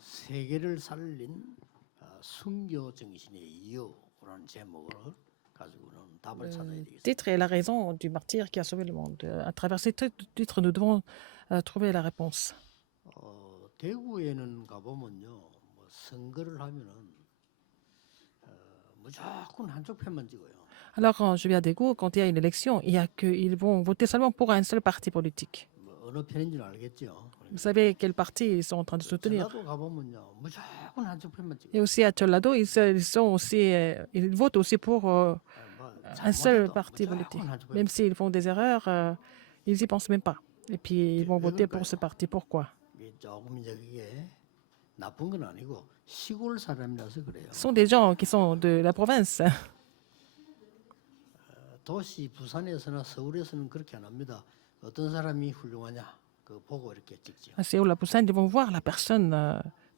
세계를 살린 순교 정신의 이유라는 제목을 가지고는 답을 찾아야 Le 되겠습니다. titre est la raison du martyr qui a sauvé le monde. À travers ce titre, nous devons trouver la réponse. 대구에는 가보면요, 뭐 선거를 하면은 무조건 한쪽 편만 찍어요. Alors, quand je vais à Daegu, quand il y a une élection, il y a ils vont voter seulement pour un seul parti politique. 뭐 어느 편인지는 알겠죠. Vous savez quel parti ils sont en train de soutenir. 전라도 가보면요, 무조건 한쪽 편만 찍어요. Et aussi à Cholado, ils votent aussi pour un seul parti politique. Même s'ils font des erreurs, ils n'y pensent même pas. Et puis, ils vont voter pour ce parti. Pourquoi? 이게 조금 이제 그게 나쁜 건 아니고 시골 사람이라서 그래요. Ce sont des gens qui sont de la province. 도시 부산에서나 서울에서는 그렇게 안 합니다. 어떤 사람이 훌륭하냐 그 보고 이렇게 찍죠. À Séoul, à Busan, ils vont voir la personne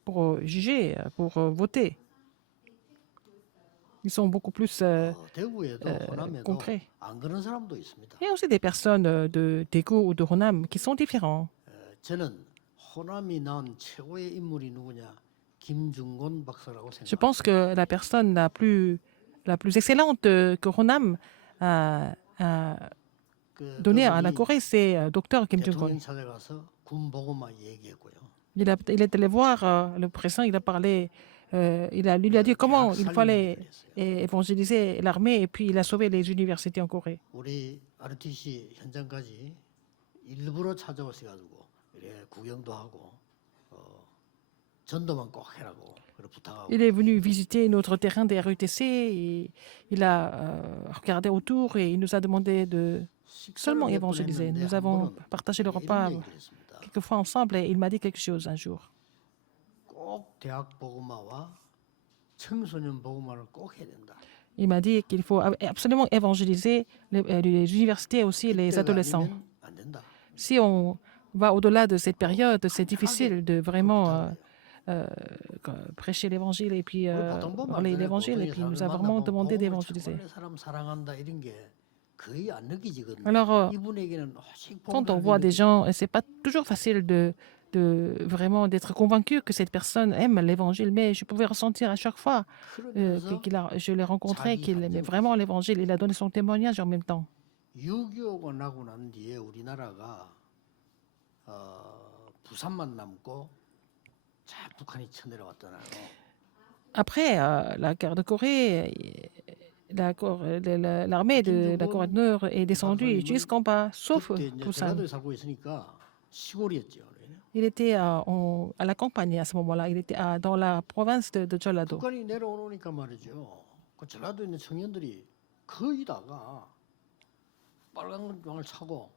pour juger, pour voter. Ils sont beaucoup plus 대구에도 호남에도 concrets. 안 그런 사람도 있습니다. Il y a aussi des personnes de Daegu ou de Honam qui sont différents. 저는 호남이 낳은 최고의 인물이 누구냐? 김중곤 박사라고 Je 생각합니다. pense que la personne la plus excellente que Honam a donnée à la Corée, c'est Dr Kim Jong-un. 대통령 찾아가서 군 보고만 얘기했고요. Il est allé voir le président, il a parlé, il lui a dit comment il fallait évangéliser l'armée et puis il a sauvé les universités en Corée. 우리 RTC 현장까지 일부러 찾아오셔 가지고 이래 구경도 하고 전도만 꼭 해라고 그래 부탁하고. Il est venu visiter notre terrain des RUTC, et il a regardé autour et il nous a demandé de seulement évangéliser. Nous avons partagé le repas quelquefois ensemble et il m'a dit quelque chose un jour. 꼭 대학 보고마와 청소년 보고마를 꼭 해야 된다. Il m'a dit qu'il faut absolument évangéliser les universités et aussi les adolescents. 안 된다. Si on va au-delà de cette période, c'est difficile de vraiment prêcher l'évangile et puis parler l'évangile. Et puis il nous a vraiment demandé d'évangéliser. 사람 사랑한다 이런 게 거의 안 느껴지거든요. Alors, 이분에게는 오직 quand on voit des gens, c'est pas toujours facile de vraiment d'être convaincu que cette personne aime l'évangile, mais je pouvais ressentir à chaque fois je l'ai rencontré qu'il aimait vraiment l'évangile. Il a donné son témoignage en même temps. 6.25가 나고 난 뒤에 우리나라가 부산만 남고 자 북한이 쳐내려왔잖아요. Après la guerre de Corée, l'armée de la Corée du Nord est descendue jusqu'en bas, sauf 그때 이제 Busan. 전라도에 살고 있으니까 시골이었죠. Il était à la campagne à ce moment-là. Il était dans la province de Jeollado. 북한이 내려오니까 말이죠. 그 전라도에 있는 청년들이 거의 다가 빨간 장을 차고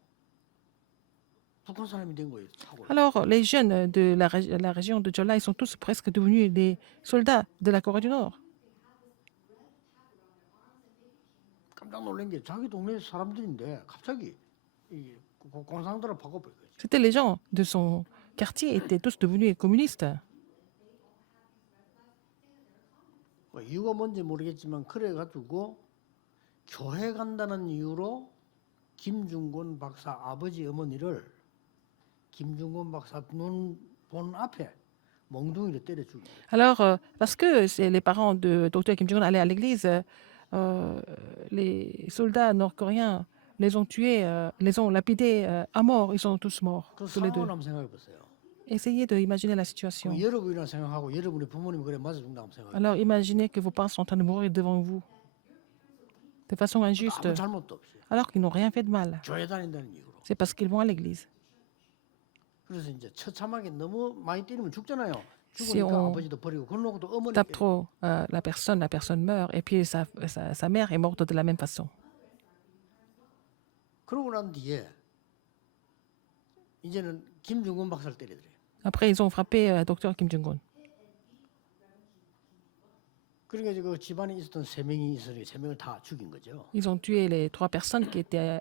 북한 사람이 된 거예요. 차고. Alors, les jeunes de la région de Jeolla, ils sont tous presque devenus des soldats de la Corée du Nord. 깜짝 놀란 게 자기 동네 사람들인데 갑자기 이 공산당으로 바꿔버린 거죠. C'était les gens de son quartier étaient tous devenus communistes. 이유가 뭔지 모르겠지만 그래가지고 교회 간다는 이유로 김중곤 박사 아버지 어머니를 김중곤 박사 눈 본 앞에 몽둥이로 때려 죽인 거예요. Alors, parce que les parents de Dr Kim Jong-un allaient à l'église, les soldats nord-coréens les ont tués, les ont lapidés à mort. Ils sont tous morts, 그 tous les deux. 상황을 한번 생각해 보세요. Essayez d'imaginer la situation. 여러분이나 생각하고 여러분의 부모님 그래 맞아 죽는다 한번 생각해. Alors, imaginez que vos parents sont en train de mourir devant vous, de façon injuste, 아무 잘못도 없어요. alors qu'ils n'ont rien fait de mal. 교회 다닌다는 이유로. C'est parce qu'ils vont à l'église. 그래서 이제 처참하게 너무 많이 때리면 죽잖아요. Si 죽으니까 on 아버지도 버리고 그러고 또 어머니 tape trop la personne meurt, et puis sa mère est morte de la même façon. 그러고 난 뒤에 이제는 김중곤 박사를 때리더래요. Après, ils ont frappé Dr Kim Jong-un. 그러니까 이제 그 집안에 있었던 세 명이 있으니 세 명을 다 죽인 거죠. Ils ont tué les 3 personnes qui étaient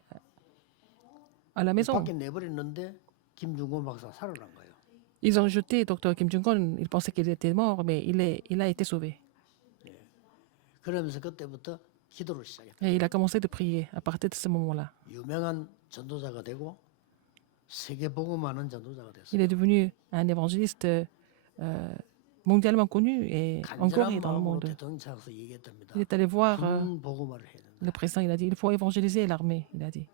à la maison. 밖에 내버렸는데 김중곤 박사 살아난 거예요. Ils ont jeté Dr Kim Jong-un. Ils pensaient qu'il était mort, mais il a été sauvé. 그러면서 그때부터 기도를 시작했다. Et il a commencé de prier à partir de ce moment-là. 유명한 전도자가 되고 세계 복음하는 전도자가 됐어요. Il est devenu un évangéliste mondialement connu et en Corée, 간절한 dans le 마음으로 monde. 대통령 찾아서 얘기했답니다. Il est allé voir 군 복음화를 해야 된다. le président, il a dit, il faut évangéliser l'armée, il a dit.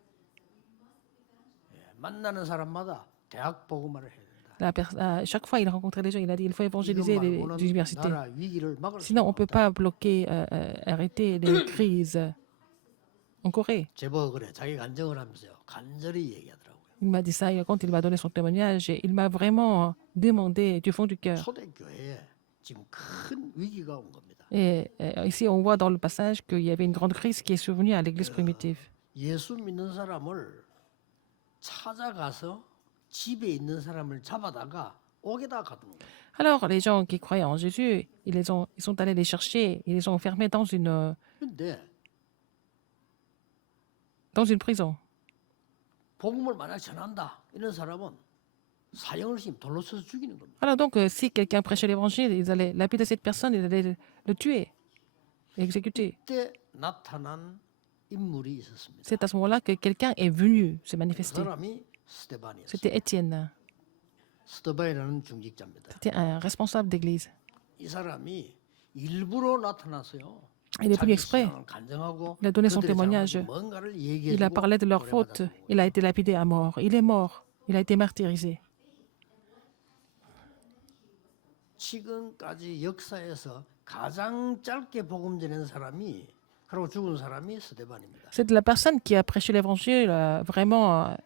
만나는 사람마다 대학 복음화를 해야 된다. À chaque fois, il rencontrait des gens, il a dit, il faut évangéliser 이것 les 말고는 universités. 나라 위기를 막을 수 Sinon, on ne peut 없다. pas bloquer, arrêter les crises en Corée. 제보가 그래 자기 간증을 하면서요 간절히 얘기하더라고요. Il m'a dit ça quand il m'a donné son témoignage. Et il m'a vraiment demandé du fond du cœur. 초대교회에 지금 큰 위기가 온 겁니다. Et ici, on voit dans le passage qu'il y avait une grande crise qui est survenue à l'église primitive. 예수 믿는 사람을 찾아가서 집에 있는 사람을 잡아다가 옥에다 가두는 거예요. Alors, les gens qui croyaient en Jésus, ils sont allés les chercher, ils les ont enfermés dans une prison. 복음을 만약 전한다 이런 사람은 사형을 시키면 돌로 쳐서 죽이는 겁니다. Alors donc, si quelqu'un prêchait l'évangile, ils allaient lapider cette personne, ils allaient le tuer, exécuter. 그때 나타난 인물이 있었습니다. C'est à ce moment-là que quelqu'un est venu se 그 manifester. 사람이 스테반이었어요. C'était Étienne. 스테반이라는 중직자입니다. C'était un responsable d'église. 이 사람이 일부러 나타났어요. Il est venu 자기 exprès. 신앙을 간증하고 Il a donné son 그들의 témoignage. 잘못을 뭔가를 Il a 얘기해주고 parlé de leur faute. 고려받았던 Il a été lapidé à mort. Il est mort. Il a été martyrisé. 지금까지 역사에서 가장 짧게 복음 전한 사람이 그리고 죽은 사람이 스데반입니다. C'est la personne qui a prêché l'évangile vraiment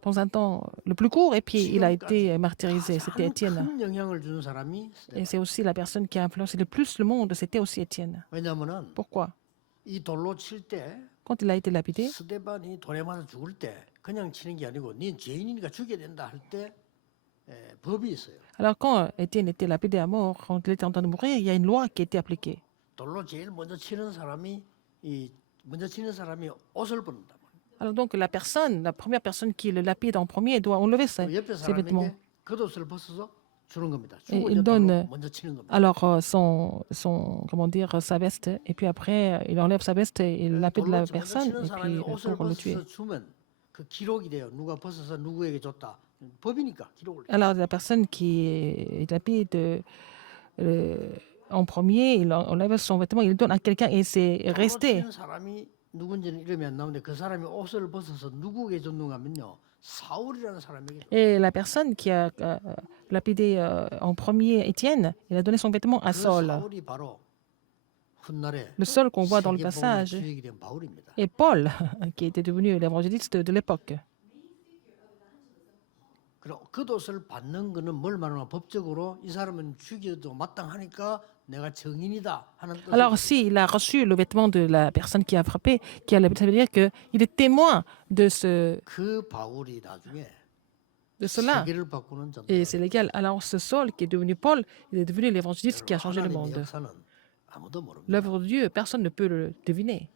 dans un temps le plus court et puis il a été martyrisé. C'était 가장 Étienne. 큰 영향을 준 사람이 Et 스데반. c'est aussi la personne qui a influencé le plus le monde. C'était aussi Étienne. 왜냐하면은 Pourquoi? 이 돌로 칠 때 Quand il a été lapidé, 스데반이 돌에 맞아 죽을 때 그냥 치는 게 아니고 네 죄인이니까 죽여야 된다 할 때 법이 있어요. alors quand Étienne était lapidé à mort, quand il était en train de mourir, il y a une loi qui a été appliquée. 돌로 제일 먼저 치는 사람이 먼저 치는 사람이 옷을 벗는다. Alors donc la première personne qui le lapide en premier doit enlever 옆에 ses vêtements. 사람에게 겉옷을 벗어서 주는 겁니다. Et 죽은 il 돌로 donne 먼저 치는 겁니다. alors comment dire, sa veste, et puis après il enlève sa veste et il lapide la 먼저 personne, 치는 et 사람이 puis 옷을 pour le tuer. 벗어서 주면 그 기록이 돼요. 누가 벗어서 누구에게 줬다. 법이니까 기록을. Alors la personne qui lapide en premier, il enlève son vêtement, il donne à quelqu'un et c'est 돌로 resté. 치는 사람이 누군지는 이름이 안 나오는데 그 사람이 옷을 벗어서 누구에게 줬는가 하면요. 사울이라는 사람에게. Et la personne qui a lapidé en premier Étienne, il a donné son vêtement à 그 Saul. 사울이 바로 훗날에 Le Saul qu'on voit dans le 세계 복음의 passage 주역이 된 바울입니다. est Paul, qui était devenu l'évangéliste de l'époque. 그리고 겉옷을 받는 거는 뭘 말하면 법적으로 이 사람은 죽여도 마땅하니까 내가 정인이다 하는 뜻을. Alors, s'il a reçu le vêtement de la personne qui a frappé, ça veut dire qu'il est témoin de 그 바울이 나중에 cela. 세계를 바꾸는 전도. Et c'est légal. Alors, ce Saul qui est devenu Paul, il est devenu l'évangéliste qui a changé le 하나님의 monde. 역사는 아무도 모릅니다. L'œuvre de Dieu, personne ne peut le deviner.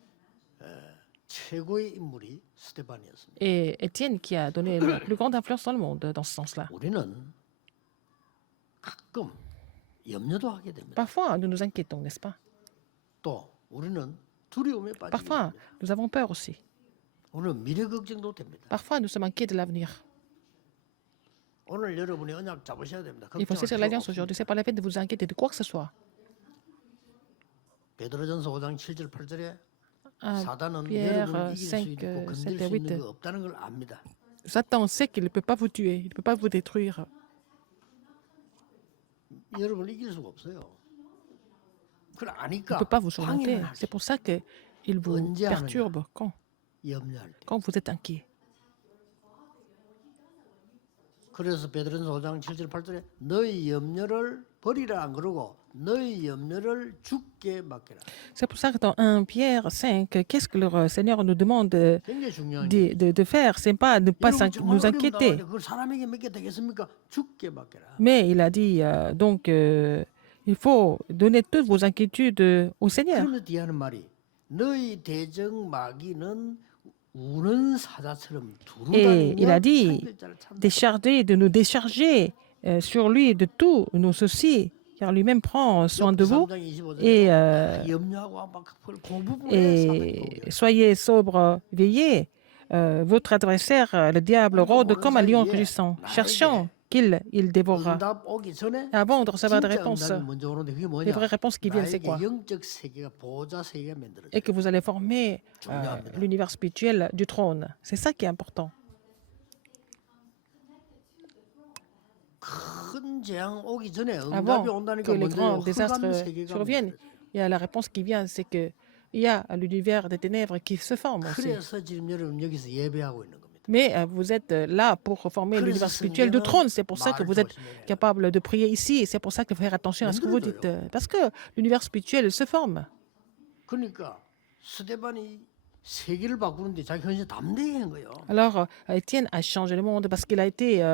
최고의 인물이 스테반이었습니다. Et Étienne qui a donné la plus grande influence dans le monde, dans ce sens-là. 우리는 가끔 염려도 하게 됩니다. Parfois, nous nous inquiétons, n'est-ce pas? 또 우리는 두려움에 빠지게 Parfois, 됩니다. nous avons peur aussi. 오늘 미래 걱정도 됩니다. Parfois, nous sommes inquiets de l'avenir. 오늘 여러분이 언약 잡으셔야 됩니다. Il faut 걱정할 saisir 필요가 l'alliance 없습니다. aujourd'hui. C'est pas la peine de vous inquiéter de quoi que ce soit. 베드로전서 5장 7절 8절에 Ah, 사단은 Pierre, 여러분을 이길 수 5, 있고 건들 7 수 et 있는 8. 거 없다는 걸 압니다. Satan sait qu'il ne peut pas vous tuer, il ne peut pas vous détruire. 여러분을 이길 수가 없어요. 그걸 Il ne 아니까 peut pas vous surmonter. 방해를 C'est 하지. pour ça qu'il vous 언제 하느냐? perturbe 염려할 때. quand vous êtes inquiet. 그래서 베드로전서 5장 7절 8절에 너희 염려를 버리라 안 그러고 너희 염려를 주께 맡겨라. C'est pour ça que dans 1 Pierre 5, qu'est-ce que le Seigneur nous demande 굉장히 중요한 게 de faire? C'est pas de ne pas 여러분 정말 nous 어려움 inquiéter. 당하는데 그걸 사람에게 맡겨 되겠습니까? 주께 맡겨라. Mais il a dit, il faut donner toutes vos inquiétudes au Seigneur. 그러면 뒤에 하는 말이 너희 대적 마귀는 우는 사자처럼 Et il a dit, 창별자를 참다. décharger, de nous décharger sur lui de tous nos soucis, car lui-même prend soin de vous. 3장 25절에 Et, 염려하고 막 그 부분에 et soyez sobres, veillez. Votre adversaire, le diable, rôde comme un lion rugissant, cherchant qu'il dévorera. 응답 오기 전에 Avant de recevoir des 진짜 réponses, 응답이 먼저 오는데 그게 les 뭐냐? vraies réponses qui viennent, c'est 나에게 quoi? 영적 세계가 보호자 세계가 만들어져. Et que vous allez former 중요합니다. l'univers spirituel du trône. C'est ça qui est important. 큰 재앙 오기 전에 응답이 Avant que 온다니까 les 먼저 grands 흑암 désastres 세계가 surviennent, 만들어져. il y a la réponse qui vient, c'est que il y a l'univers des ténèbres qui se forme aussi. 그래서 지금 여러분 여기서 예배하고 있는 겁니다. Mais vous êtes là pour former l'univers spirituel du trône. C'est pour ça que vous êtes capable de prier ici. Et c'est pour ça qu'il faut faire attention à ce que vous dites. Parce que l'univers spirituel se forme. 그러니까 스데반이 세계를 바꾸는데 자기 현실 담대히 한 거예요. Alors, Étienne a changé le monde parce qu'il a été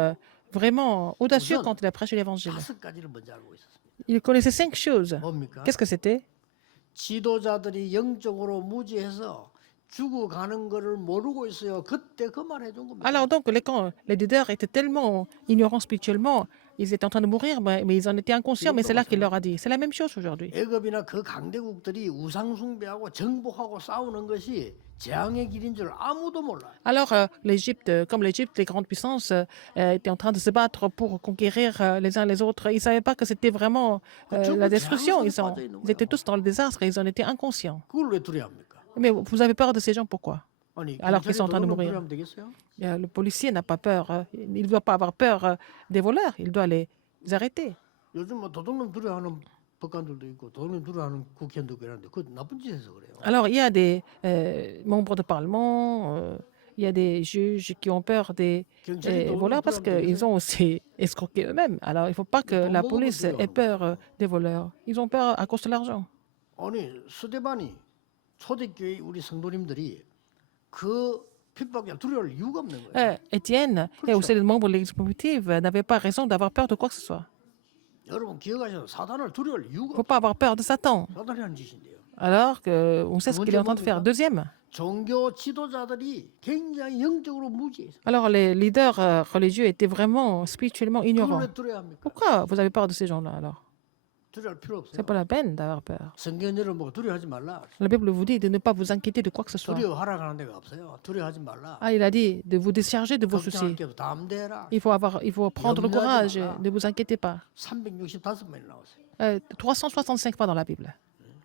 vraiment audacieux 우선 quand il a prêché l'évangile. 5가지를 먼저 알고 있었습니다. Il connaissait 5 choses. 뭡니까? Qu'est-ce que c'était? 지도자들이 영적으로 무지해서 죽어가는 거를 모르고 있어요. 그때 그 말 해준 겁니다. Alors donc, quand les leaders étaient tellement ignorants spirituellement, ils étaient en train de mourir, mais ils en étaient inconscients, mais c'est là qu'il leur a dit. C'est la même chose aujourd'hui. 애굽이나 그 강대국들이 우상 숭배하고 정복하고 싸우는 것이 재앙의 길인 줄 아무도 몰라요. Alors, l'Égypte, comme l'Égypte, les grandes puissances étaient en train de se battre pour conquérir les uns les autres. Ils ne savaient pas que c'était vraiment la destruction. Ils étaient tous dans le désastre et ils en étaient inconscients. 그걸 왜 두려워합니까? Mais vous avez peur de ces gens, pourquoi? 아니, Alors qu'ils sont en train de 경찰이 mourir. 두려우면 되겠어요? Le policier n'a pas peur. Il ne doit pas avoir peur des voleurs. Il doit les arrêter. 요즘 뭐 도둑놈 두려워하는 법관들도 있고 도둑놈 두려워하는 국회의원도 있고 이러는데 그 나쁜 짓에서 그래요. Alors, il y a des membres de parlement, il y a des juges qui ont peur des 경찰이 도둑놈 voleurs parce 두려워하면 qu'ils 되겠어요? ont aussi escroqué eux-mêmes. Alors, il ne faut pas que la police ait peur des voleurs. Ils ont peur à cause de l'argent. 아니 스데반이 초대교회 우리 성도님들이 그 핍박에 두려울 이유가 없는 거예요. Étienne et aussi les membres de l'Église primitive n'avaient pas raison d'avoir peur de quoi que ce soit. 여러분 기억하셔서 사단을 두려울 Il ne 이유가 faut pas avoir peur de Satan. 없어요. 사단이 하는 짓인데요. Alors qu'on sait ce qu'il est en train de faire. Deuxième, 종교 지도자들이 굉장히 영적으로 무지해서 alors les leaders religieux étaient vraiment spirituellement 그걸 ignorants. 왜 두려워합니까? Pourquoi vous avez peur de ces gens-là alors? 두려울 필요 C'est 없어요. pas la peine d'avoir peur. 성경 여러분 보고 두려워하지 말라. La Bible vous dit de ne pas vous inquiéter de quoi que ce soit. 두려워하라 하는 데가 없어요. 두려워하지 말라. Ah, il a dit de vous décharger de vos 걱정할 soucis. 게 없어. 담대해라. Il faut prendre le courage. Ne vous inquiétez pas. 365번이 나왔어요. 365 fois dans la Bible.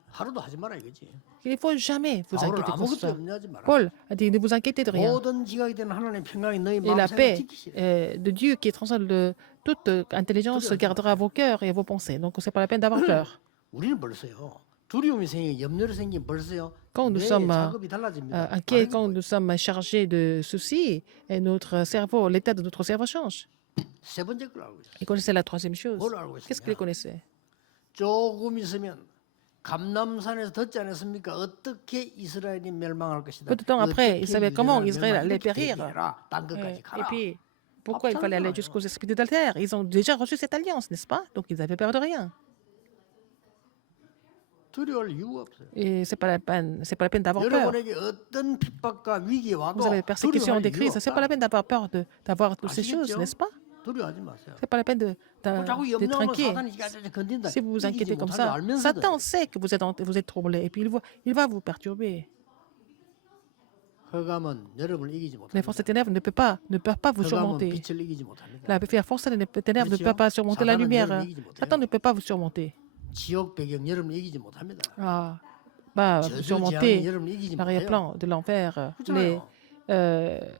하루도 하지 마라 이거지. Il ne faut jamais vous 바울은 inquiéter de quoi que ce 아무것도 soit. 염려하지 마라. Paul a dit ne vous inquiétez de rien. 모든 지각이 되는 하나님의 평강이 너희 Et 마음 la 생각 paix 지키시라. de Dieu qui transcende toute intelligence gardera vos cœurs et vos pensées. Donc, ce n'est pas la peine d'avoir peur. 우리는 벌써요. 두려움이 생기고 염려를 생기면 벌써요. Quand nous 뇌의 sommes 작업이 달라집니다. inquiets, 다른 quand 거예요. nous sommes chargés de soucis, et notre cerveau, l'état de notre cerveau change. 세 번째 걸 알고 있어요. Il connaissait la troisième chose. 뭘 알고 Qu'est-ce qu'il 있습니까? connaissait? 조금 있으면 감남산에서 듣지 않았습니까? 어떻게 이스라엘이 멸망할 것이다. Peu de temps après, il savait comment Israël allait 이렇게 périr. 대기해라. 딴 Et 것까지 가라. puis, pourquoi il fallait aller jusqu'aux esprits de la terre? Ils ont déjà reçu cette alliance, n'est-ce pas? Donc, ils avaient peur de rien. 두려울 이유가 없어요. Et c'est pas la peine d'avoir peur. 여러분에게 어떤 핍박과 위기 와도 Vous avez persécution, 두려워할 des 이유가 crises, c'est pas la 없다. peine d'avoir peur d'avoir toutes ces choses, 아시겠죠? n'est-ce pas? 두려워하지 마세요. C'est pas la peine 자꾸 d'être 염려하면 inquiet. 사단이 가져다 건든다. Si vous vous 이기지 inquiétez comme 못하는 거 ça, 알면서도 Satan sait que vous êtes troublé et puis il va vous perturber. 흑암은 여러분을 이기지 Les 못합니다. forces des ténèbres ne peuvent pas vous 흑암은 surmonter. 빛을 이기지 못합니다. La force des ténèbres ne 그렇죠? peut pas surmonter la 사단은 lumière. 여러분을 이기지 못해요. Satan ne peut pas vous surmonter. 지옥 배경 여러분을 이기지 못합니다. Ah, pas 저주 재앙이 surmonter 여러분을 이기지 못해요. l'arrière-plan de l'enfer. Les 그렇잖아요.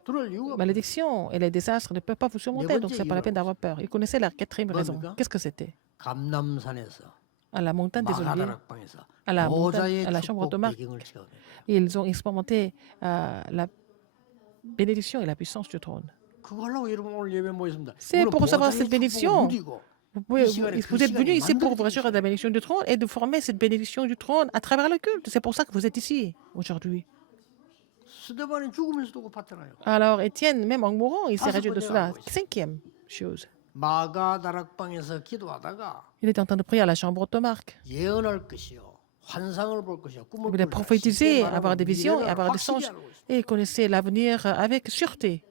두려울 이유가 없어요. malédictions et les désastres ne peuvent pas vous surmonter, donc c'est pas la peine d'avoir peur. Il connaissait la quatrième raison. 뭡니까? Qu'est-ce que c'était? 감남산에서 À la montagne des Oliviers, 마가다락방에서 à la 보좌의 chambre de 축복 Marc, 배경을 체험해요. ils ont expérimenté la bénédiction et la puissance du trône. 그거 하려고 여러분 오늘 예배 모였습니다. C'est 물론 pour recevoir 보좌의 cette bénédiction. 축복을 누리고 Vous êtes venus ici pour recevoir la bénédiction du trône et de former cette bénédiction du trône à travers le culte. C'est pour ça que vous êtes ici aujourd'hui. 스데반이 죽으면서도 그거 봤잖아요. Alors Étienne, même en mourant, il s'est Ah, réjoui de c'est cela. pas bien. Cinquième chose. 마가다락방에서 기도하다가 Il était en train de prier à la chambre de Marc. 예언할 것이요. 환상을 볼 것이요. 꿈을 Il voulait 꿀 것이요. prophétiser, 쉽게 avoir 말하면 des visions et 미래를 avoir des 확실히 songes. 알고 있어요. Et il connaissait l'avenir avec sûreté.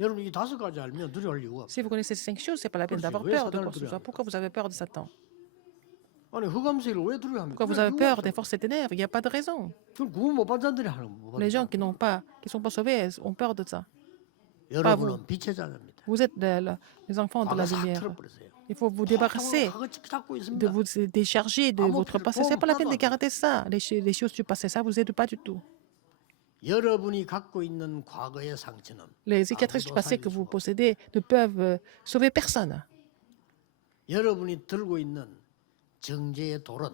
여러분 이 5가지 알면 두려울 이유가 없어요. Si vous connaissez ces 5 choses, ce n'est pas la peine Pourquoi d'avoir vous peur de avez quoi que ce soit. peur? Pourquoi vous avez peur de Satan? 아니 흑암세를 왜 두려워합니까? Pourquoi vous avez peur des forces des ténèbres? Il n'y a pas de raison. 그럼 구원 못 받은 자들이 하는 거. Les gens qui sont pas sauvés ont peur de ça. 여러분은 빛의 자녀입니다. Vous êtes les enfants de la 과거 싹 lumière. 틀어버리세요. Il faut vous 보통은 débarrasser, 과거 잡고 de 있습니다. vous décharger de 아무 votre passé. C'est 도움 pas la peine 하나도 de 안 돼요. garder ça. Les choses du passé, ça vous aide pas du tout. 여러분이 갖고 있는 과거의 상처는 Les cicatrices du 아무도 passé 살릴 que vous 수가 없어요. possédez ne peuvent sauver personne. 여러분이 들고 있는 정죄의 돌은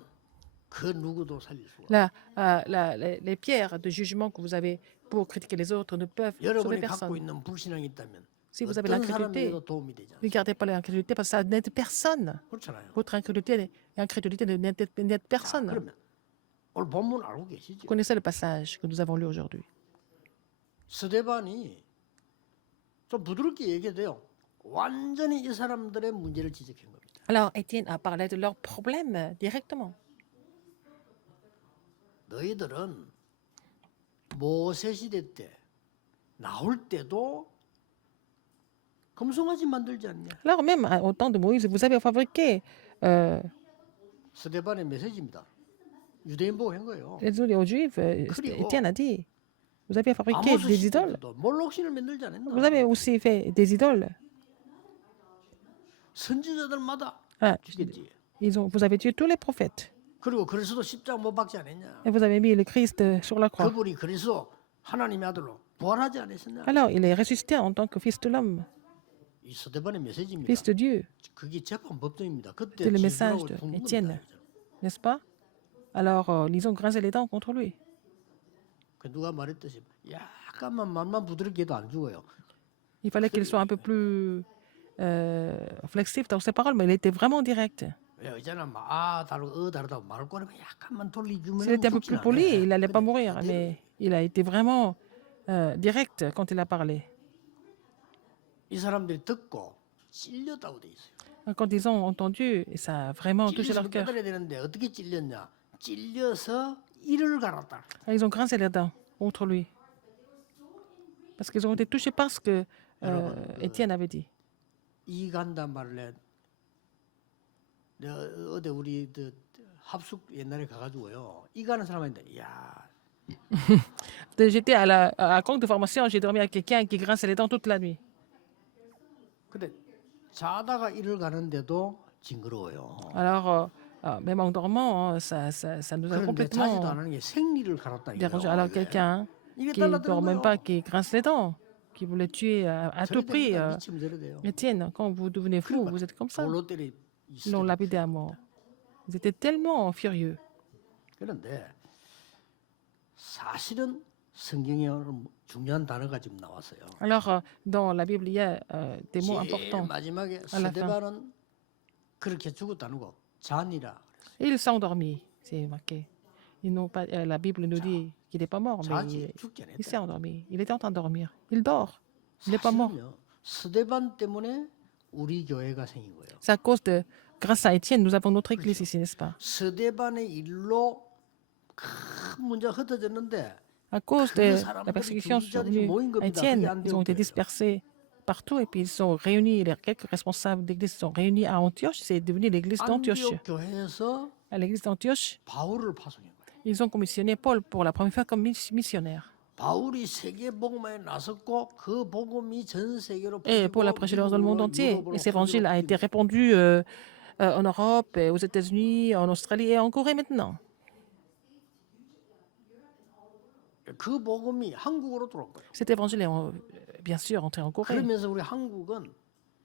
그 누구도 살릴 수가 없어요. Les pierres de jugement que vous avez pour critiquer les autres ne peuvent sauver 여러분이 갖고 personne. 있는 불신앙이 있다면 Si vous avez 어떤 l'incrédulité, 사람에게도 도움이 되지 ne 않아요. gardez pas l'incrédulité parce que ça n'aide personne. 그렇잖아요. Votre incrédulité n'aide personne. 그러면 오늘 본문 알고 Vous 계시죠? connaissez le passage que nous avons lu aujourd'hui. 스데반이 좀 부드럽게 얘기해도요. 완전히 이 사람들의 문제를 지적한 겁니다. Alors, Étienne a parlé de leurs problèmes directement. 너희들은 모세 시대 때 나올 때도 금송아지 만들지 않냐? Alors, même au temps de Moïse, vous avez fabriqué 스데반의 메시지입니다. 유대인 보고 한 거예요. les aux Juifs. Étienne a dit, vous avez fabriqué 아모스 des 시대 idoles. 때도 몰록신을 만들지 않았나? Vous avez aussi fait des idoles. 선지자들마다 Ah, 죽였지. vous avez tué tous les prophètes. 그리고 그리스도 십자가 못 박지 않았냐? Et vous avez mis le Christ sur la croix. 그분이 그리스도 하나님의 아들로 부활하지 않았었냐? Alors, il est ressuscité en tant que fils de l'homme, 이 스데반의 메시지입니다. fils de Dieu. 그게 재판 법정입니다. 그때 C'est le message 지수라고 de 붕 Étienne, 겁니다. n'est-ce pas? Alors, ils ont grincé les dents contre lui. 그 누가 말했듯이 약간만 말만 부드럽게 해도 안 죽어요. Il fallait qu'il soit un peu plus flexif dans ses paroles, mais il était vraiment direct. 왜 있잖아, 다르고 다르다고 말을 꺼내면 약간만 돌리주면 S'il était un peu plus poli, il n'allait pas mourir, 그대로 mais il a été vraiment direct quand il a parlé. 이 사람들이 듣고 찔렸다고 돼 있어요. Quand ils ont entendu, et ça a vraiment touché 찔려서 leur cœur. 깨달아야 되는데 어떻게 찔렸냐? 찔려서 이를 갈았다. Ils ont grincé les dents contre lui. Parce qu'ils ont été touchés par ce que Étienne avait dit. 이 간단 말을 해. 내가 어디 우리 합숙 옛날에 가가지고요. 이 가는 사람인데, 야, J'étais à camp de formation, j'ai dormi avec quelqu'un qui grinçait les dents toute la nuit. 근데 자다가 이를 가는데도 징그러워요. Alors, même en dormant, hein, ça nous a 그런데 자지도 complètement 않은 게 생리를 갈았다 dérangé. 이거예요. Alors, 이게. quelqu'un 이게 qui ne 달라드는 dort même 거예요. pas, qui grince les dents, qui voulait tuer à tout 저리 prix. 됩니다. 미치면 저리 돼요. Étienne, quand vous devenez fou, vous êtes comme ça. 돌로 때리 Ils l'ont lapidé à mort. Ils étaient tellement furieux. 그런데 사실은 성경에 중요한 단어가 지금 나왔어요. Alors, dans la Bible, il y a des mots 제일 importants. 마지막에 à la fin. 스데반은 그렇게 죽었다는 거 잔이라. Et il s'est endormi, c'est marqué. Ils n'ont pas, la Bible nous dit qu'il n'est pas mort, mais 자지 죽지 il s'est 않았다. endormi. Il était en train de dormir. Il dort. Il n'est pas mort. 사실은요, 스데반 때문에 우리 교회가 생긴 거예요. C'est à cause de, grâce à Étienne, nous avons notre église ici, n'est-ce pas? 스데반의 일로 큰 문제가 흩어졌는데 À cause de la persécution survenue à Étienne, ils ont été dispersés partout et puis ils sont réunis, les quelques responsables d'église sont réunis à Antioche. C'est devenu l'église d'Antioche. 안디옥 교회에서 À l'église d'Antioche, 바울을 파송한 거예요. ils ont commissionné Paul pour la première fois comme missionnaire. 바울이 세계 복음에 나섰고 그 복음이 전 세계로 Et Paul a prêché dans le monde entier. Et cet évangile a été répandu en Europe, et aux États-Unis, en Australie et en Corée maintenant. 그 복음이 한국으로 들어온 거예요. Cet évangile est bien sûr entré en Corée. 그러면서 우리 한국은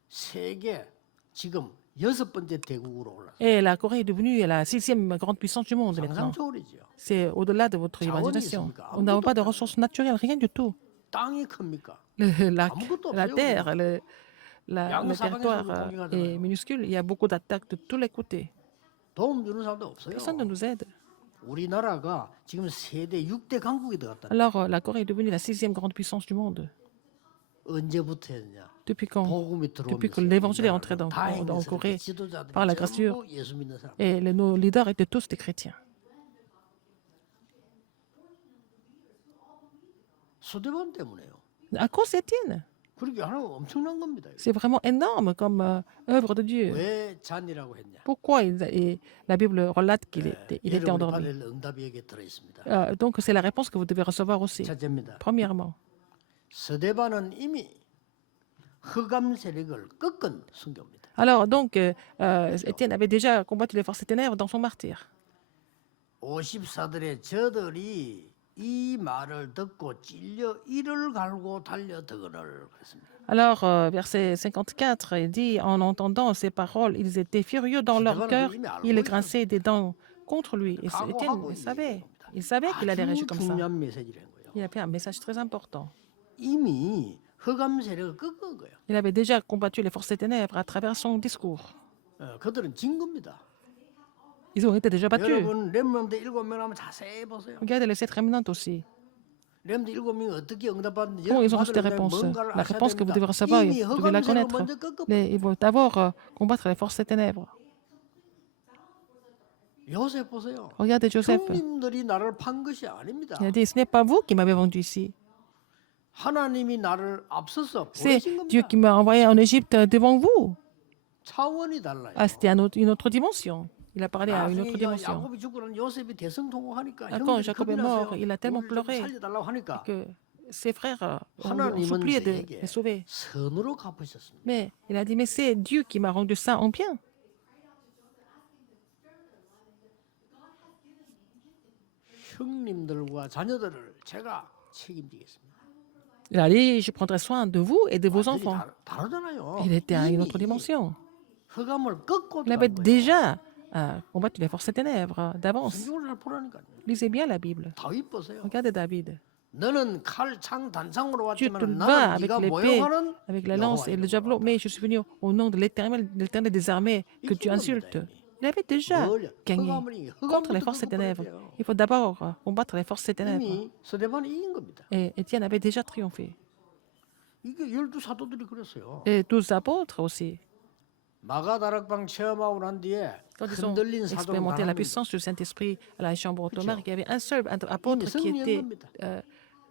세계 지금 6번째 대국으로 올랐어요. Et la Corée est devenue la 6e grande puissance du monde maintenant. 상상초월이지요. C'est au-delà de votre imagination. Nous n'avons pas de ressources naturelles, rien du tout. 땅이 큽니까? La terre, le territoire est minuscule. Il y a beaucoup d'attaques de tous les côtés. 도움 주는 사람도 없어요. Personne ne nous aide. 우리나라가 지금 세대 6대 강국이 되었다. Alors, la Corée est devenue la 6e grande puissance du monde. 언제부터였냐? Depuis quand? 복음이 Depuis que 들어오면서 l'évangile est entré dans 다행히 Corée, 지도자들이 par la grâce de Dieu. 전부 예수 믿는 사람. Et nos leaders étaient tous des chrétiens. 스데반 때문에요. À cause d'Étienne. 그렇게 하나님 엄청난 겁니다. C'est vraiment énorme comme œuvre de Dieu. 왜 잔이라고 했냐? Pourquoi la Bible relate qu'il il était 여러분이 endormi? 받을 응답이 여기에 들어 있습니다. Donc c'est la réponse que vous devez recevoir aussi. 첫째입니다. Premièrement, 스데반은 이미 흑암 세력을 꺾은 순교입니다. Alors, donc, Étienne avait déjà combattu les forces des ténèbres dans son martyre. 54들의 저들이 이 말을 듣고 찔려 이를 갈고 달려들거늘 그랬습니다. Alors, verset 54, il dit, en entendant ces paroles, ils étaient furieux dans leur cœur, ils grinçaient des dents contre lui. Et Étienne il savait qu'il allait réagir 아주 comme ça. 중요한 메시지라는 거예요. Il avait un message très important. 이미 흑암 세력을 꺾은 거예요. Il avait déjà combattu les forces des ténèbres à travers son discours. 그들은 진 겁니다. Ils ont été déjà battus. 여러분 렘넌트 7명 하면 자세히 보세요. Regardez les 7 remnants aussi. 렘넌트 7명이 어떻게 응답받는지 Comment ils ont reçu des réponses? La réponse que vous devez recevoir, vous devez la connaître. Mais ils vont d'abord combattre les forces des ténèbres. 요셉 보세요. Regardez Joseph. 형님들이 나를 판 것이 아닙니다. Il a dit, ce n'est pas vous qui m'avez vendu ici. 하나님이 나를 앞서서 C'est 보내신 Dieu 겁니다. qui m'a envoyé en Égypte devant vous. 차원이 달라요. Ah, c'était une autre dimension. Il a parlé à une autre 나중에 dimension. 야곱이 죽고 난 요셉이 대성통곡하니까 Quand 형들이 Jacob est 겁이 mort, 나서요. il a tellement 우리를 좀 pleuré 살려달라고 하니까 que ses frères ont 하나님은 supplié de 저에게 les sauver. 선으로 갚으셨습니다. Mais il a dit, mais c'est Dieu qui m'a rendu ça en bien. 형님들과 자녀들을 제가 책임지겠습니다. Il a dit, je prendrai soin de vous et de vos 완전히 enfants. 다르잖아요. Il était à une 이미 autre dimension. 흑암을 꺾고 Il avait 들어간 거예요. déjà combattu les forces des ténèbres d'avance. 성경을 잘 보라니까요. Lisez bien la Bible. 다윗 보세요. Regardez David. 너는 칼, 창, 단창으로 Tu te 왔지만 vas 나는 avec 네가 l'épée, 모욕하는 avec la lance et le javelot, mais je suis venu au nom de l'Éternel des armées que tu insultes. Il avait déjà gagné contre les forces des ténèbres. Il faut d'abord combattre les forces des ténèbres. 이미 스데반이 이긴 겁니다. Et Étienne avait déjà triomphé. 이게 12 사도들이 그랬어요. Et 12 apôtres aussi. 마가다락방 체험하고 난 뒤에 Quand ils ont 흔들린 사도로 expérimenté la 가는 puissance du Saint-Esprit à la chambre ottomane, il y avait un seul apôtre 이미 qui 승리한 était 겁니다.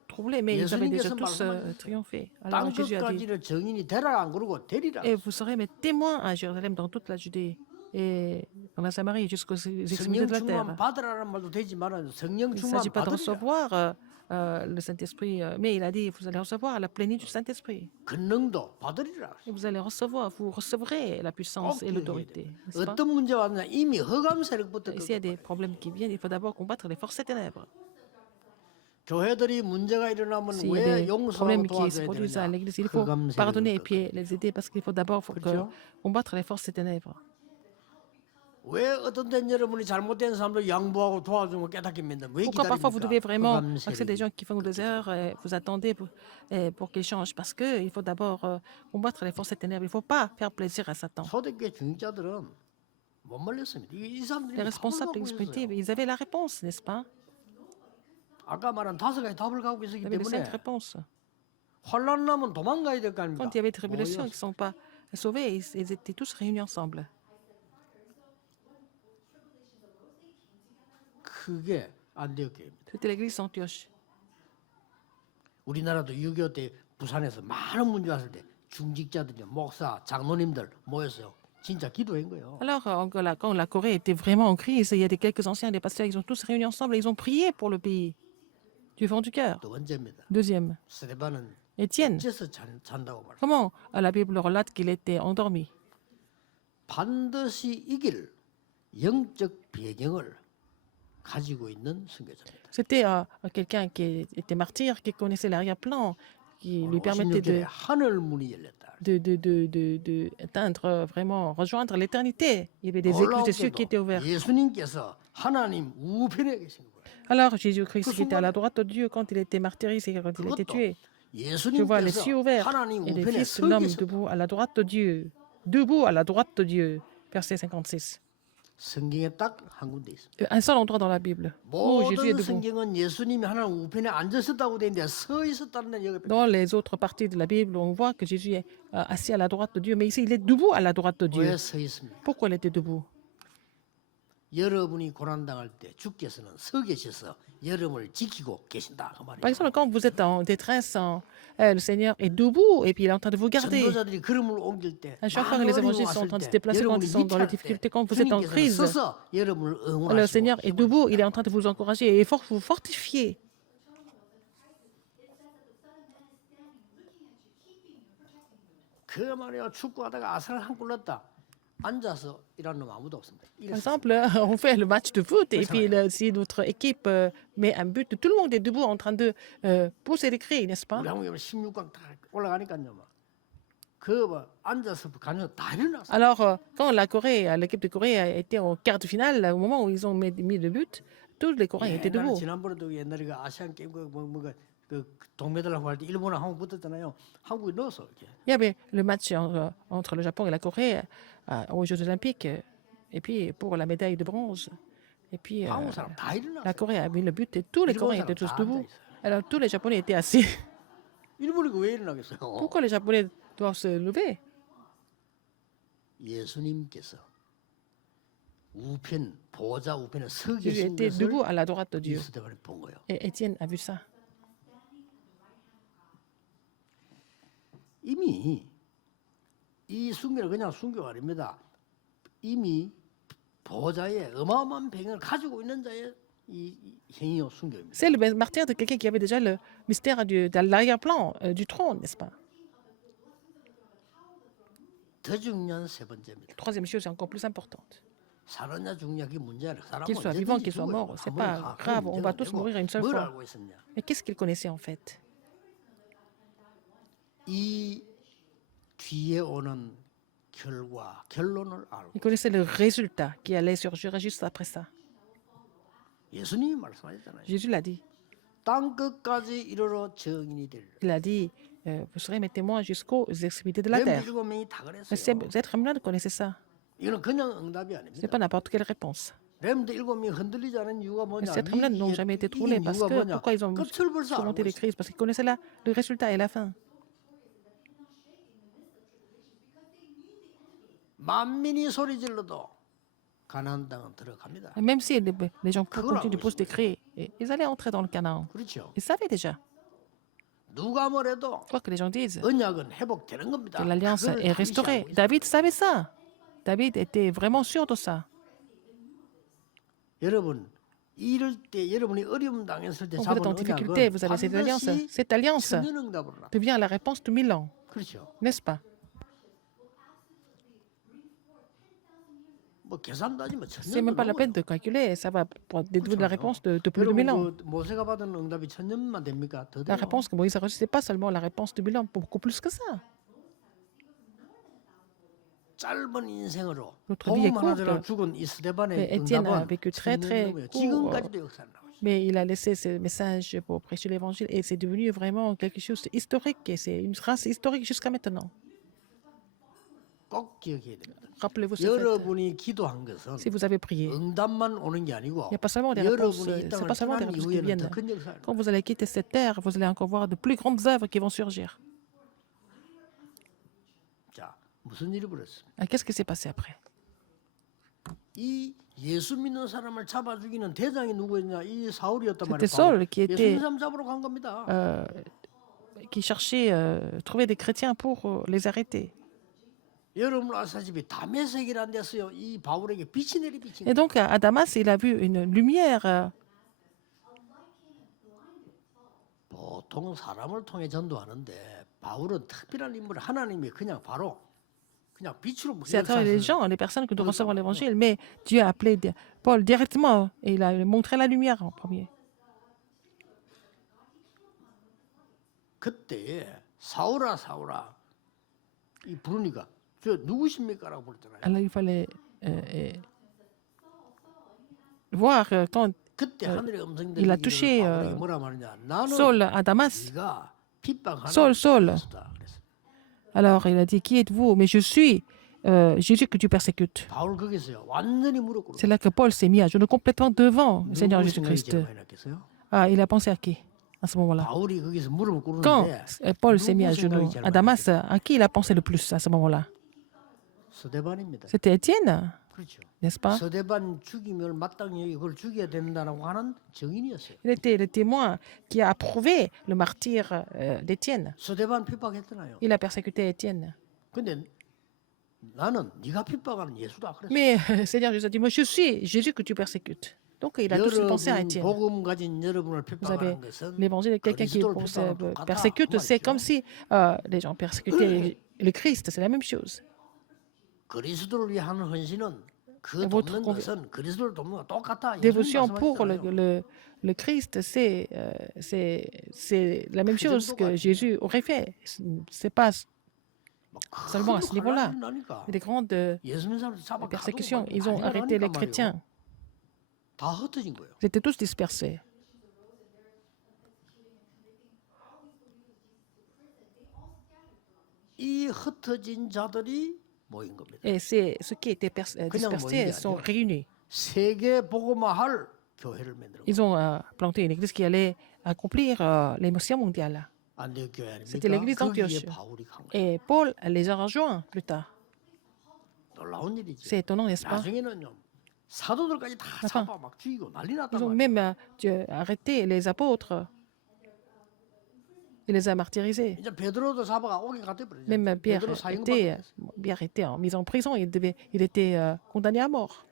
troublé, mais ils avaient déjà 예수님께서 tous 말씀하셨어요. triomphé. Alors 땅 Jésus a dit, 끝까지는 정인이 되라 안 그러고 되리라. et vous serez mes témoins à Jérusalem, dans toute la Judée et dans la Samarie, jusqu'aux extrémités 성령 de la 충만 terre. 받으라는 말도 되지만 성령 Il ne 충만 s'agit pas de 받으리라. recevoir le Saint-Esprit, mais il a dit, vous allez recevoir la plénitude du Saint-Esprit. 권능도 받으리라. Et vous allez recevoir, vous recevrez la puissance et l'autorité. n'est-ce pas? 어떤 문제 왔냐 이미 흑암 세력부터 Et s'il y a des problèmes qui viennent, il faut d'abord combattre les forces des ténèbres. 교회들이 문제가 일어나면 S'il y a 왜 des 용서하고 problèmes qui se 도와줘야 produisent à 되느냐? l'Église, il faut 흑암 pardonner et 세력을 puis les aider parce qu'il faut d'abord 그렇죠? combattre les forces des ténèbres. 왜 어떤 땐 여러분이 잘못된 사람들 양보하고 도와주면 깨닫게 믿는 왜 Pourquoi parfois vous devez vraiment 흑암 accepter des 세력이. gens qui font des erreurs et vous attendez pour qu'ils changent? Parce qu'il faut d'abord combattre les forces des ténèbres. Il ne faut pas faire plaisir à Satan. 초대교회 중직자들은 못 말렸습니다. 이 사람들이 Les 답을 responsables 갖고 exécutifs, 있었어요. ils avaient la réponse, n'est-ce pas? 아까 말한 5가지 답을 갖고 Ils 있었기 avaient les 5 때문에 réponses. 환란 나면 도망가야 될 거 아닙니까? Quand il y avait tribulation, ils ne 모여서. sont pas sauvés, ils étaient tous réunis ensemble. 그게 안디옥교회입니다. C'était l'église d'Antioche. 우리나라도 6.25 때 부산에서 많은 문제 왔을 때 중직자들이 목사, 장로님들 모여서 진짜 기도한 거예요. Alors, quand la Corée était vraiment en crise, il y a quelques anciens, des pasteurs, ils ont tous réunis ensemble et ils ont prié pour le pays, du fond du cœur. 두 번째입니다. Deuxième, 스데반은 Étienne. 어째서 잔다고 말해요. Comment la Bible relate qu'il était endormi? 반드시 이길 영적 배경을 가지고 있는 선교자입니다. C'était quelqu'un qui était martyr, qui connaissait l'arrière-plan, qui lui permettait 56절에 하늘 문이 열렸다. d'atteindre vraiment, rejoindre l'éternité. Il y avait des écluses des cieux qui étaient ouverts. 예수님께서 하나님 우편에 계신 거예요. Alors Jésus-Christ qui était à la droite de Dieu quand il était martyrisé, quand il était tué. Je vois les cieux 예수님께서 ouverts 하나님 et les 우편에 fils de 서 l'homme 계신 debout à la droite de Dieu. Debout à la droite de Dieu. Verset 56. 성경에 딱 한 군데 있습니다. Un seul endroit dans la Bible où Jésus est 모든 debout. 성경은 예수님이 하나님 우편에 앉아 있었다고 되어 있는데 서 있었다는 데 여기 Dans les autres parties de la Bible, on voit que Jésus est assis à la droite de Dieu, mais ici, il est debout à la droite de Dieu. 왜 서 있습니까? Pourquoi il était debout? 여러분이 고난 당할 때 주께서는 서 계셔서 여러분을 지키고 계신다 그 Par 말이에요. exemple, quand vous êtes en détresse, le Seigneur est debout et puis il est en train de vous garder. 전도자들이 걸음을 옮길 때 À chaque fois que 많은 les 어려움이 évangélistes sont en 왔을 train de se 때 déplacer, quand 여러분이 ils sont dans les 위태할 때 difficultés, quand vous êtes en 주님께서는 crise, 서서 여러분을 le Seigneur est 응원하시고 debout, il est en train de vous encourager et vous fortifier. 그 말이야 축구하다가 아스날 한 골 넣었다. 앉아서 일하는 놈 아무도 없습니다. Par exemple, on fait le match de foot et Oui, c'est puis vrai. si notre équipe met un but, tout le monde est debout en train de pousser des cris, n'est-ce pas? 우리 한국에 16강 다 올라가니까요. 그뭐 앉아서 가면 다 일어났어. Alors, quand l'équipe de Corée a été en quart de finale, au moment où ils ont mis le but, tous les Coréens étaient 나는 debout. 지난번에도 옛날에 그 아시안 게임 그 동메달하고 할 때 일본은 한국 붙었잖아요. 한국이 넣었어 이렇게. Il y avait le match entre le Japon et la Corée aux Jeux Olympiques, et puis pour la médaille de bronze. Et puis 한국 사람 다 la 일어났어. Corée a mis le but et tous les 일본 Coréens 사람 étaient tous 다 debout. 앉아 있어요. Alors tous les Japonais étaient assis. 일본이 왜 일어나겠어요? Pourquoi les Japonais doivent se lever? 예수님께서 우편 보좌 우편에 서 Jésus 계신 était 것을 debout à la droite de Dieu. 스데반이 본 거예요. Et Étienne a vu ça. 이미 이 순교는 그냥 순교가 아닙니다. 이미 보좌에 어마어마한 병을 가지고 있는 자의 이 행위요 순교입니다. C'est le martyr de quelqu'un qui avait déjà le mystère de l'arrière-plan du trône, n'est-ce pas? 더 중요한 세 번째입니다. Troisième chose, encore plus importante. 살았냐 죽냐 그게 문제 아니라 사람은 Qu'il soit vivant, 언제든지 qu'il soit 죽어요. mort, c'est 한 번에 pas 다 grave, 그런 on va 문제가 tous 아니고 mourir une seule 뭘 fois. 알고 있었냐? Mais qu'est-ce qu'il connaissait en fait? 이 뒤에 오는 결론을 알고 Il connaissait le résultat qui allait surgir juste après ça. 예수님이 말씀하셨잖아요. Jésus l'a dit. 땅 끝까지 이르러 증인이 되리라. Il a dit, vous serez mes témoins jusqu'aux extrémités de la 렘드 terre. 7명이 다 Mais 그랬어요. ces êtres humains connaissaient ça. 이거는 그냥 응답이 Ce n'est 아닙니다. pas n'importe quelle réponse. 렘드 7명이 흔들리지 않은 이유가 Mais 뭐냐? ces êtres humains n'ont jamais été troublés 이긴 parce 이유가 que 뭐냐? pourquoi ils ont 끝을 벌써 알고 surmonté les 있어요. crises? Parce qu'ils connaissaient le résultat et la fin. 만민이 소리 질러도 가나안 땅은 들어갑니다. Et même si les gens 그걸 continuent de 알고 poser des 있습니다. cris, ils allaient entrer dans le Canaan. 그렇죠. Ils savaient déjà. 누가 뭐래도 Quoi que les gens disent, 언약은 회복되는 겁니다. que l'alliance 그걸 est 다윗이 restaurée. 알고 있어요. David savait ça. David était vraiment sûr de ça. 여러분 이럴 때 여러분이 어려움 당했을 때 Quand vous 잡은 êtes en difficulté, 언약은 vous avez cette alliance. 반드시 Cette alliance 천년응답으로 나. devient la réponse de 1000 ans, 그렇죠. n'est-ce pas? 뭐 계산도 하지 뭐 C'est même 천년도 pas la peine 넘어요. de calculer. Ça va déduire la réponse de plus de 여러분 1000 ans. 그 모세가 받은 응답이 천년만 됩니까? 더 La 돼요. réponse que Moïse a reçue, ce n'est pas seulement la réponse de 1000 ans, beaucoup plus que ça. 짧은 인생으로 Notre vie est 복음 하나 courte. 죽은 이 스데반의 Mais Étienne a 응답은 vécu très, très 천년 넘어요. court. 지금까지도 역사를 나오죠. Mais il a laissé ce message pour prêcher l'évangile et c'est devenu vraiment quelque chose d'historique. Et c'est une race historique jusqu'à maintenant. 꼭 기억해야 됩니다. Rappelez-vous ce fait. 여러분이 기도한 것은 Si vous avez prié, il 응답만 오는 게 아니고 n'y a pas seulement des réponses, 여러분이 이 c'est 땅을 pas seulement des 떠난 réponses qui 이후에는 viennent. 더 큰 역사를 Quand vous allez quitter cette terre, vous allez encore voir de plus grandes œuvres qui vont surgir. 자, 무슨 일이 벌었습니까? Qu'est-ce qui s'est passé après? 이 예수 믿는 사람을 잡아 죽이는 대장이 누구였냐? 이 사울이었단 C'était 말이에요. Saul qui 예수 était, 믿는 사람 잡으러 간 겁니다. qui cherchait trouver des chrétiens pour les arrêter. 여러분 아시다시피 다메섹이라는 데서요. 이 바울에게 빛이 내리 비친 Et donc à Damas, il a vu une lumière. 보통 사람을 통해 전도하는데 바울은 특별한 인물 하나님이 그냥 바로 그냥 빛으로 C'est à travers les gens, les personnes que nous recevons l'évangile. Mais Dieu a appelé Paul directement et il a montré la lumière en premier. 그때 사울아 사울아 이 부르니까 저 누구십니까라고 부르잖아요. Alors il fallait voir quand 그때 하늘의 음성 il a 들리기를 touché, 바울에게 뭐라 말하냐? 나는 Saul à Damas. 네가 핍박하는 Saul, Saul. 예수다. 그랬어. Alors il a dit, qui êtes-vous? Mais je suis Jésus que tu persécutes. 바울 거기서요. 완전히 무릎 꿇고 C'est là que Paul s'est mis à genoux complètement devant le Seigneur 누구 생각이 Jésus-Christ. 제일 많이 났겠어요? Ah, il a pensé à qui à ce moment-là? 바울이 거기서 무릎을 Quand 꿇는데 Paul s'est mis à 누구 genoux 생각이 제일 à 많이 Damas, à qui il a pensé le plus à ce moment-là? 스데반입니다. C'était Étienne, 그렇죠. n'est-ce pas? 스데반 죽임을 마땅히 이걸 죽여야 된다고 하는 증인이었어요. Il était le témoin qui a approuvé le martyr d'Étienne. 스데반 핍박했잖아요. Il a persécuté Étienne. 근데 나는 네가 핍박하는 예수다 그랬어. Mais Seigneur Jésus a dit, moi je suis Jésus que tu persécutes. Donc il a tout de suite pensé à 여러분 Étienne. 복음 가진 여러분을 Vous avez 핍박하는 것은 l'évangile de quelqu'un qui 그리스도를 핍박하는 것 똑같다. persécute, 그 c'est 말이죠. comme si les gens persécutaient Le Christ, c'est la même chose. 그리스도를 위한 헌신은 그 Votre 돕는 것은 그리스도를 돕는 거 똑같다. 예수님 dévotion pour 말씀하셨잖아요. le Christ, c'est la même 그 chose 정도가 que 아니에요. Jésus aurait fait. C'est pas seulement à 큰 ce niveau-là. 환란이 나니까 Des grandes 예수 믿는 사람들 잡아 가두고 persécutions, 막 ils ont 난리가 arrêté les 나니까 말이에요. chrétiens. 다 흩어진 거예요. Ils étaient tous dispersés. 이 흩어진 자들이 모인 겁니다. Et c'est ceux qui étaient dispersés sont réunis. 세계 복음화할 교회를 만들고 Ils ont planté une église qui allait accomplir les missions mondiales. 안디옥 교회 C'était 아닙니까? l'église 거기에 d'Antioche. 바울이 간 거예요. Et Paul les a rejoints plus tard. 놀라운 일이죠. C'est étonnant, n'est-ce pas? 나중에는요 사도들까지 다 Enfin, 잡아 막 죽이고 난리 났단 Ils ont 말이에요. même arrêté les apôtres. Il les a martyrisés. 이제 베드로도 잡아가 오게 갔대 버리죠. Même Pierre 베드로 사형 était, 받았어요. Pierre était mis en prison. Il était condamné à mort.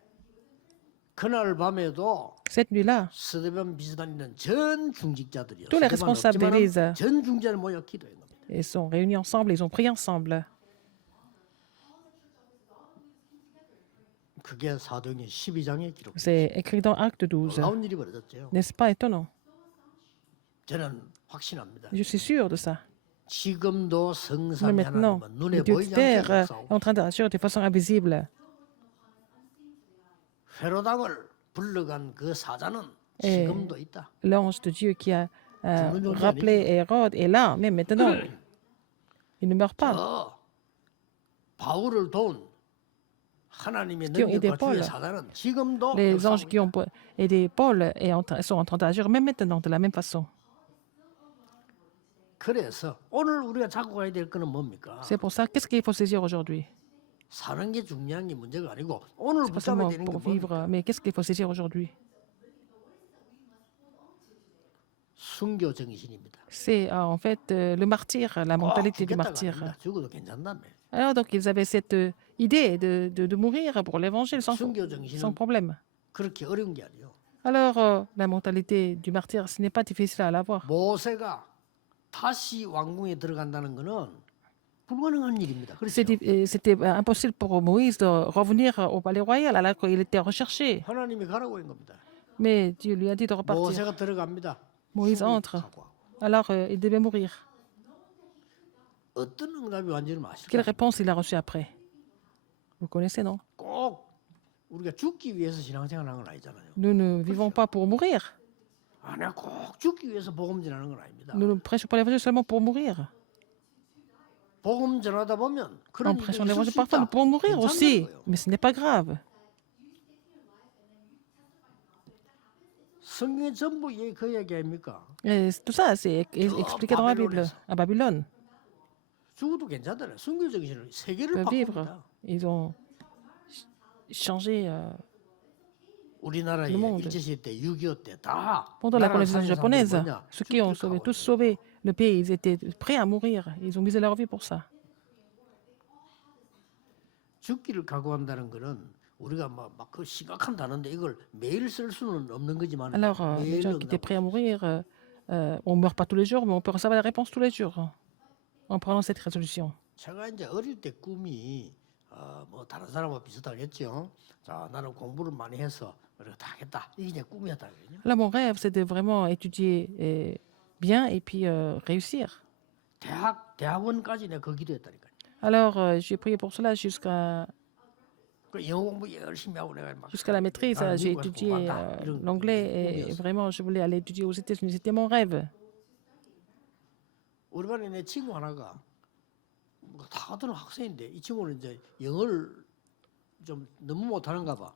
그날 밤에도 Cette nuit-là, 스데반 비스다니는 전 중직자들이요. tous les responsables d'église 전 중직자를 모여 기도한 겁니다. ils sont réunis ensemble, ils ont prié ensemble. 그게 사도행전 12장에 기록. C'est écrit dans Acte 12. 놀라운 일이 벌어졌죠. N'est-ce pas étonnant? 저는 확신합니다. Je suis sûr de ça. 지금도 Mais 성삼위 maintenant, 하나님은 le 눈에 Dieu 보이지 de 않게 terre est 역사하고 en train d'agir de façon invisible. 회로당을 불러간 그 사자는 예. 지금도 있다. L'ange de Dieu qui a rappelé Hérode est là, même maintenant. Il ne meurt pas. 저 바울을 도운 하나님의 qui ont aidé 능력과 Paul. 주의 사자는 지금도 Les anges 역사하고 qui ont aidé Paul sont en train d'agir même maintenant de la même façon. 그래서 오늘 우리가 잡고 가야 될 거는 뭡니까? C'est pour ça, qu'est-ce qu'il faut saisir aujourd'hui? 사는 게 중요한 게 문제가 아니고 오늘 C'est pas 붙잡아야 seulement 되는 게 pour 뭡니까? vivre, mais qu'est-ce qu'il faut saisir aujourd'hui? 순교 정신입니다. C'est en fait le martyr, la mentalité du 죽겠다가 martyr. 아닙니다. 죽어도 괜찮다며. Alors donc ils avaient cette idée de mourir pour l'évangile sans 순교 정신은 sans problème. 그렇게 어려운 게 아니에요. Alors la mentalité du martyr, ce n'est pas difficile à l'avoir. 모세가 다시 왕궁에 들어간다는 거는 불가능한 일입니다. 그렇죠? C'était impossible pour Moïse de revenir au palais royal alors qu'il était recherché. 하나님이 가라고 한 겁니다. Mais Dieu lui a dit de repartir. 모세가 들어갑니다. Moïse 죽을 entre. 각오하고. Alors il devait mourir. 어떤 응답이 완전히 마실까? Quelle réponse il a reçue après? Vous connaissez, non? 꼭 우리가 죽기 위해서 신앙생활하는 건 아니잖아요. Nous ne vivons pas pour mourir. 아니야, 꼭 죽기 위해서 복음 전하는 건 아닙니다. Nous ne prêchons pas l'évangile seulement pour mourir. 복음 전하다 보면 En 그런 일이 prêchant 있을 l'évangile, 수 parfois nous 있다. pouvons mourir 괜찮다는 aussi. 거예요. Mais ce n'est pas grave. 성경에 전부 그 얘기 아닙니까? Et tout ça, c'est expliqué dans la Bible. À Babylone, 죽어도 괜찮다네. 순교 정신을 ils 세계를 peuvent vivre. 바꿉니다. Ils ont changé. 우리나라에 Le monde. 일제시대 때 6.25 때 다 Pendant la 나라를 colonisation 살린 japonaise, 사람들이 뭐냐? ceux qui ont 죽기를 tous 각오했어요. sauvé le pays, ils étaient prêts à mourir. Ils ont misé leur vie pour ça. 죽기를 각오한다는 거는 우리가 막 그 심각한 단어인데 이걸 매일 쓸 수는 없는 거지만 Alors, les gens qui étaient prêts à mourir, on ne meurt pas tous les jours, mais on peut recevoir la réponse tous les jours en prenant cette résolution. 제가 이제 어릴 때 꿈이 뭐 다른 사람과 비슷하겠죠. 자, 나는 공부를 많이 해서 이렇게 다 하겠다. 이게 제 꿈이었다거든요. Là, mon rêve, c'est de vraiment étudier bien et puis réussir. 대학원까지 내가 그 기도했다니까요. Alors, j'ai prié pour cela jusqu'à 그 영어 공부 열심히 하고 내가 막 jusqu'à la maîtrise. 나는 J'ai 미국에서 étudié 공부한다. 이런 l'anglais et 꿈이었어. vraiment, je voulais aller étudier aux États-Unis. C'était mon rêve. 우리 반에 내 친구 하나가 다 하던 학생인데 이 친구는 이제 영어를 좀 너무 못하는가 봐.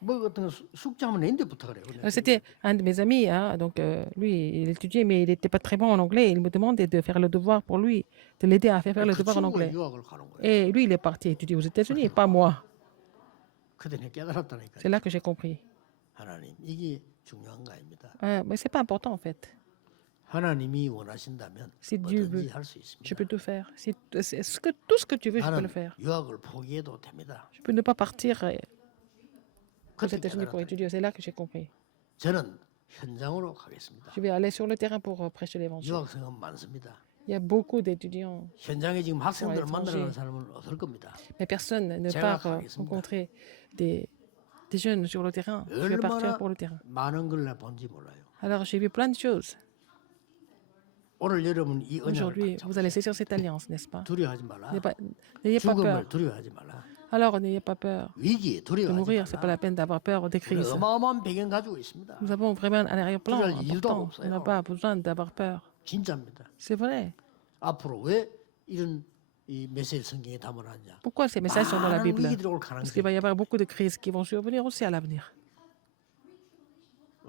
뭐 같은 거 숙제하면 내는데 부탁을 해요. C'était un de mes amis, hein, donc lui, il étudiait, mais il n'était pas très bon en anglais. Il me demandait de faire le devoir pour lui, de l'aider à faire le 그 devoir en 친구가 anglais. 유학을 가는 거예요. Et lui, il est parti étudier aux États-Unis, pas moi. 그때 내가 깨달았다니까. C'est là que j'ai compris. 하나님 이게 중요한 거 아닙니다. Mais c'est pas important en fait. 하나님이 원하신다면 Si Dieu 뭐든지 veut, 할 수 je 있습니다. peux tout faire. Tout ce que tu veux, je peux 나는 le faire. 유학을 포기해도 됩니다. Je peux ne pas partir aux 그때 États-Unis pour 깨달았다. étudier. C'est là que j'ai compris. 저는 현장으로 가겠습니다. Je vais aller sur le terrain pour prêcher l'évangile. 유학생은 많습니다. Il y a beaucoup d'étudiants, 현장에 지금 학생들을 étrangers. 만나는 사람은 없을 겁니다. mais personne ne 제가 part 가겠습니다. rencontrer des jeunes sur le terrain. Je vais partir 얼마나 pour le terrain. 많은 걸 내가 본지 몰라요. Alors, j'ai vu plein de choses. 오늘 여러분 이 언약을 Aujourd'hui, 받자. vous allez saisir cette alliance, n'est-ce pas? 두려워하지 말라. N'ayez pas peur. 죽음을 두려워하지 말라. Alors, n'ayez pas peur 위기 de 두려워하지 mourir. C'est pas 말라. la peine d'avoir peur des 우리 crises. 어마어마한 배경 가지고 있습니다. Nous avons vraiment un arrière-plan 두려울 일도 important. On n'a 없어요. pas besoin d'avoir peur. 진짜입니다. C'est vrai. 앞으로 왜 이런 이 메시지 성경에 담아놨냐? Pourquoi ces messages sont dans la 많은 Bible? 위기들이 올 Parce 가능성이 qu'il va y avoir beaucoup de crises qui vont survenir aussi à l'avenir.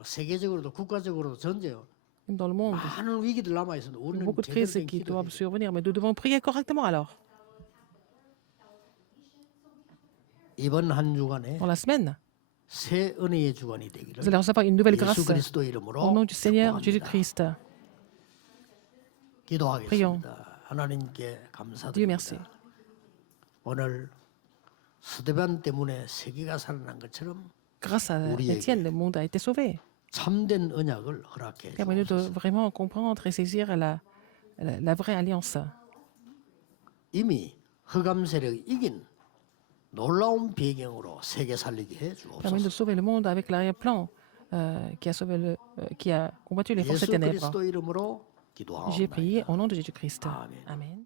세계적으로도 국가적으로도 전제요. Même dans le monde, 많은 위기들 남아 있어도 우리는 beaucoup de 제대로 crises 된 qui doivent 기도해야 돼요. survenir, mais nous devons prier correctement alors. 이번 한 주간에 Dans la semaine, 새 은혜의 주간이 vous 되기를 allez recevoir une nouvelle grâce 예수 그리스도 au 이름으로 nom du Seigneur 축복합니다. Jésus-Christ. 기도하겠습니다. 하나님께 Dieu 감사드립니다. merci. 오늘 스데반 때문에 세계가 살아난 것처럼 Grâce à 우리에게 Étienne, le monde a été sauvé. 참된 언약을 허락해 Permettez-nous de 주옵소서. vraiment comprendre et saisir la vraie alliance. 이미 흑암 세력이 이긴 놀라운 배경으로 세계 살리게 해 Permettez-nous de 주옵소서. sauver le monde avec l'arrière-plan qui a combattu les forces 예수 des ténèbres. 그리스도 이름으로 J'ai prié 기도하옵나이다. au nom de Jésus-Christ. Amen. Amen.